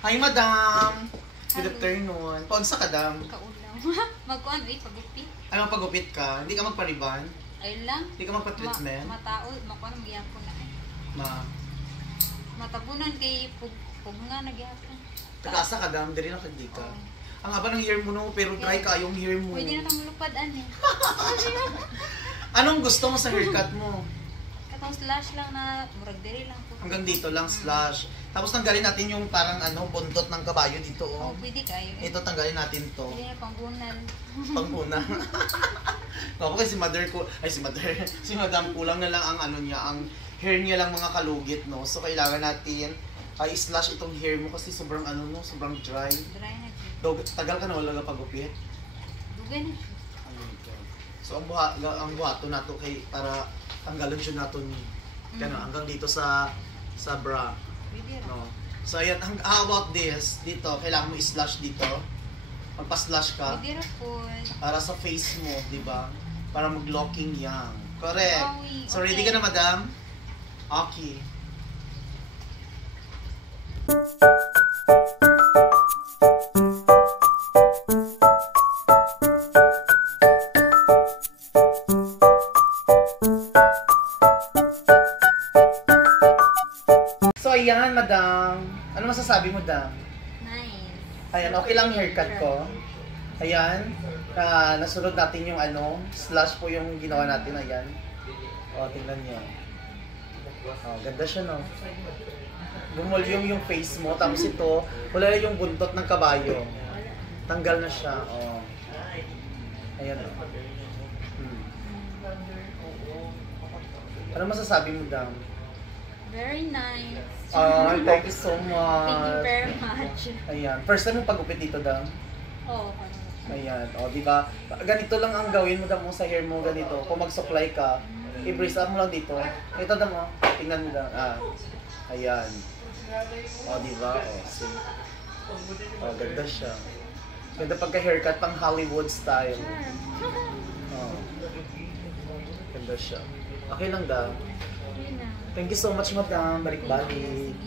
Hi, madam! Good afternoon. Paunsa ka, dam? Kaulang. Magkuhan, pagupit. Ano, pagupit ka? Hindi ka magpariban? Ayun lang. Hindi ka magpa-treatment? Matao, makuha ng giyapon na. Matabunan kay nga nagyapon. Tagasa ka, dam? Diri na kagdi ka. Ang haba ng hair mo, no? Pero dry ka yung hair mo. Pwede na kang lupad, eh. Anong gusto mo sa haircut mo? Katong slash lang na, murag diri lang po. Hanggang dito lang, slash. Tapos tanggalin natin yung parang buntot ng kabayo dito, oh. Pwede kayo. Ito, tanggalin natin to. Pwede na pangbunan. Panguna. Ako kasi si mother ko, ay si mother, si madam kulang na lang ang niya, ang hair niya lang mga kalugit, no? So kailangan natin i-slash itong hair mo kasi sobrang no, sobrang dry. Dry na. Tagal ka na wala ka pagupit? Dugay na. So ang buhato nato kay para tanggalan siya nato ni hanggang dito sa bra. No. So ayan, how about this? Dito, kailangan mo i-slash dito. Magpa-slash ka. Pwede na po. Para sa face mo, di ba? Para mag-locking yang. Correct. So ready ka Okay. na, madam? Okay. So ayan, madam. Ano masasabi mo, dam? Nice. Ayan, okay lang haircut ko. Ayan, nasunod natin yung slash po yung ginawa natin, ayan. O, tingnan nyo. O, ganda siya, no? Bumulyong yung face mo, tapos ito, wala na yung buntot ng kabayo. Tanggal na siya, o. Ayan, o. Ano masasabi mo, dam? Very nice. Thank you so Thank you much. very much. Ayan, first time mo pagupit dito, dam? Oo. Ayan, o diba? Ganito lang ang gawin mo sa hair mo, ganito. Kung mag-supply ka, i-brace up mo lang dito. Ito mo, tingnan mo lang. Ayan. O diba? O, see. O, ganda siya. Ganda pagka-haircut, pang Hollywood style. O. Ganda siya. Okay lang daw. Thank you so much, madam. Balik-balik.